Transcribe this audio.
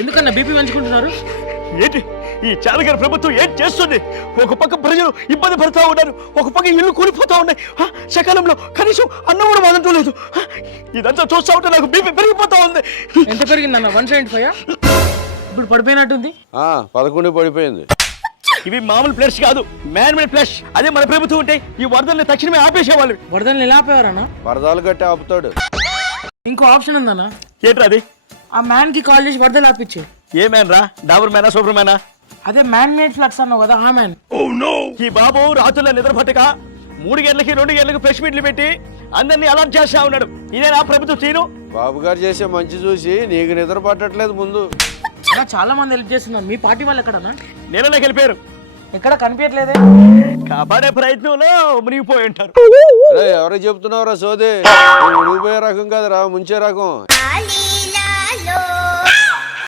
ఎందుకన్నా బీపీ పెంచుకుంటున్నారు? ఏంటి ఈ చాలగారి ప్రభుత్వం ఏం చేస్తుంది? ఒక పక్క ప్రజలు ఇబ్బంది పడుతూ ఉన్నారు, ఒక పక్క ఇల్లు కూలిపోతా ఉన్నాయి. సకాలంలో కనీసం అన్నం కూడా వదలటం లేదు. ఇదంతా చూస్తా ఉంటే నాకు బీపీ పెరిగిపోతా ఉంది. ఎంత పెరిగిందన్న? 175? ఇప్పుడు పడిపోయినట్టుంది. 11 పడిపోయింది. ఇవి మామూలు ఫ్లష్ కాదు, మ్యాన్ మేడ్ ఫ్లష్. అదే మన ప్రభుత్వం ఉంటే ఈ వరదల్ని తక్షణమే ఆపేసేవాళ్ళు. వరదల్ని ఎలా ఆపేవారన్నా? వరదాలు కట్టి ఆపుతాడు. ఇంకో ఆప్షన్ ఉందన్నా. ఏంట్రా అది? ఆ మ్యాన్ కి కాల్ చేసి వరదలు ఆపిచ్చే. ఏ మ్యాన్ రా? డాబర్ మ్యానా, సూపర్ మ్యానా? అదే మ్యాన్ మేడ్ ఫ్లడ్స్ అన్నావు కదా, ఆ మ్యాన్. ఈ బాబు రాత్రుల్లో నిద్ర పట్టక 3 గంటలకి 2 గంటలకు ప్రెస్ మీట్లు పెట్టి అందరినీ అలర్ట్ చేస్తా ఉన్నాడు. ఇదే నా ప్రభుత్వం తీరు. బాబు గారు చేసే మంచి చూసి నీకు నిద్ర పట్టట్లేదు ముందు. చాలా మంది హెల్ప్ చేస్తున్నారు. మీ పార్టీ వాళ్ళు ఎక్కడన్నా? నీళ్ళలోకి వెళ్ళిపోయారు. ఎక్కడ కనిపించట్లేదే. కాపాడే ప్రయత్నంలో మునిగిపోయి ఉంటారు. ఎవరికి చెప్తున్నావురా సోదే? నువ్వు పోయే రకం కాదురా, ముంచే రకం.